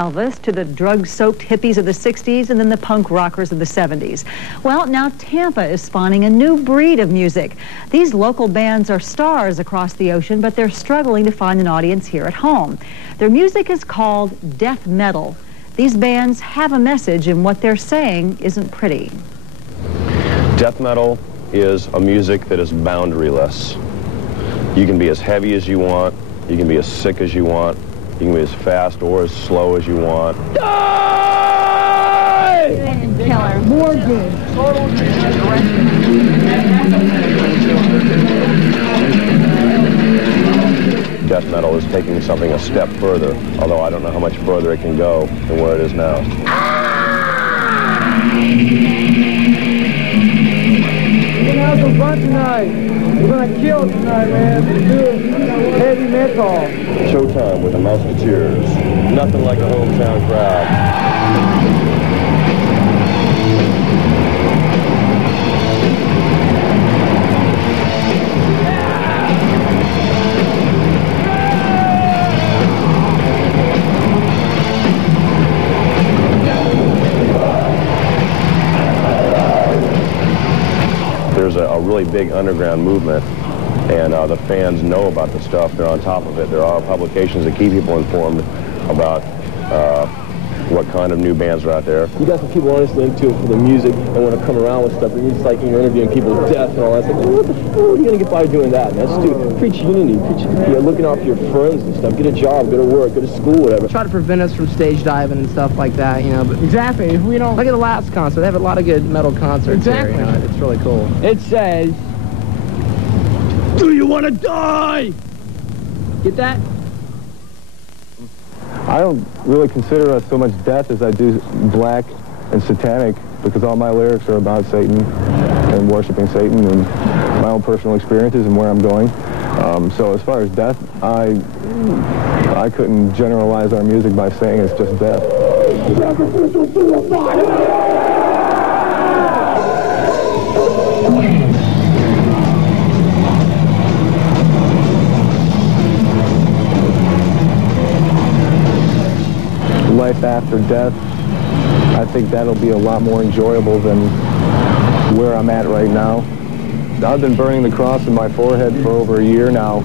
Elvis to the drug-soaked hippies of the 60s and then the punk rockers of the 70s. Well, now Tampa is spawning a new breed of music. These local bands are stars across the ocean, but they're struggling to find an audience here at home. Their music is called death metal. These bands have a message, and what they're saying isn't pretty. Death metal is a music that is boundaryless. You can be as heavy as you want, you can be as sick as you want, you can be as fast or as slow as you want. Die! Killer. More good. Death metal is taking something a step further, although I don't know how much further it can go than where it is now. We're gonna have some fun tonight. We're gonna kill tonight, man. Let's do it. Heavy metal. Showtime with the Musketeers. Nothing like a hometown crowd. There's a really big underground movement, and the fans know about the stuff. They're on top of it. There are publications that keep people informed about what kind of new bands are out there. You got some people honestly into it for the music and want to come around with stuff. And it's like you're interviewing people with death and all that. It's like, what the fuck are you going to get by doing that? Man, just preach unity, preach looking out for your friends and stuff. Get a job, go to work, go to school, whatever. Try to prevent us from stage diving and stuff like that, you know. But exactly. If we don't look at the last concert, they have a lot of good metal concerts. Exactly. There, you know, it's really cool. It says, "Do you want to die?" Get that? I don't really consider us so much death as I do black and satanic, because all my lyrics are about Satan and worshiping Satan and my own personal experiences and where I'm going. So as far as death, I couldn't generalize our music by saying it's just death. Life after death, I think that'll be a lot more enjoyable than where I'm at right now. I've been burning the cross in my forehead for over a year now,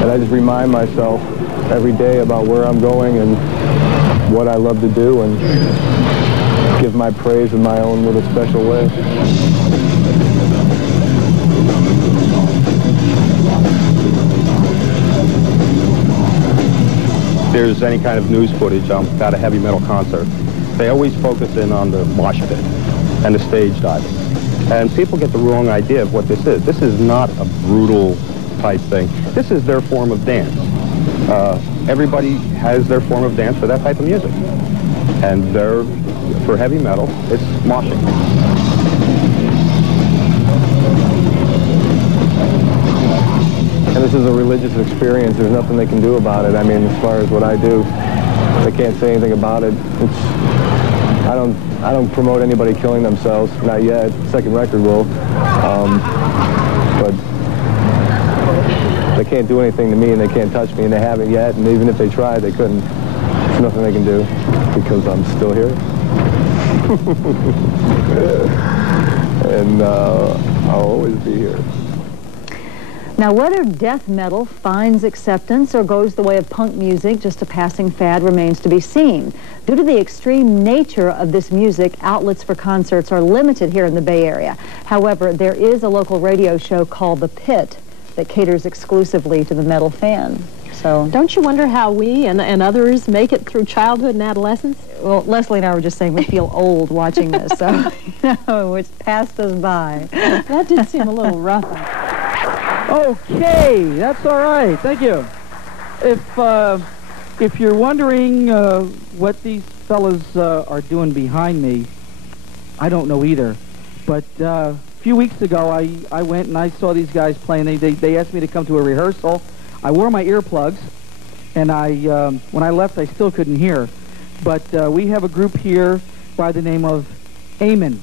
and I just remind myself every day about where I'm going and what I love to do, and give my praise in my own little special way. If there's any kind of news footage about a heavy metal concert, they always focus in on the mosh pit and the stage diving. And people get the wrong idea of what this is. This is not a brutal type thing. This is their form of dance. Everybody has their form of dance for that type of music. And for heavy metal, it's moshing. And this is a religious experience. There's nothing they can do about it. I mean, as far as what I do, they can't say anything about it. I don't promote anybody killing themselves, not yet. Second record will. But they can't do anything to me, and they can't touch me, and they haven't yet. And even if they tried, they couldn't. There's nothing they can do because I'm still here. And I'll always be here. Now, whether death metal finds acceptance or goes the way of punk music, just a passing fad, remains to be seen. Due to the extreme nature of this music, outlets for concerts are limited here in the Bay Area. However, there is a local radio show called The Pit that caters exclusively to the metal fan. So, don't you wonder how we and others make it through childhood and adolescence? Well, Leslie and I were just saying we feel old watching this, so, you know, it's passed us by. That did seem a little rough. Okay, that's all right. Thank you. If you're wondering what these fellas are doing behind me, I don't know either. But a few weeks ago, I went and I saw these guys playing. They asked me to come to a rehearsal. I wore my earplugs, and when I left, I still couldn't hear. But we have a group here by the name of Amon.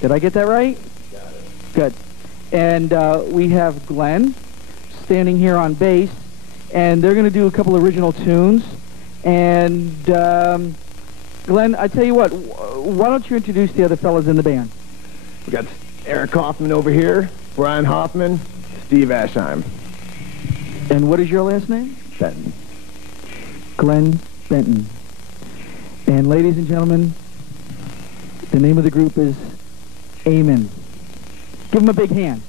Did I get that right? Got it. Good. And we have Glenn standing here on bass, and they're going to do a couple original tunes. And Glenn, I tell you what, why don't you introduce the other fellas in the band? We got Eric Hoffman over here, Brian Hoffman, Steve Ashheim. And what is your last name? Benton. Glenn Benton. And ladies and gentlemen, the name of the group is Amon. Give them a big hand.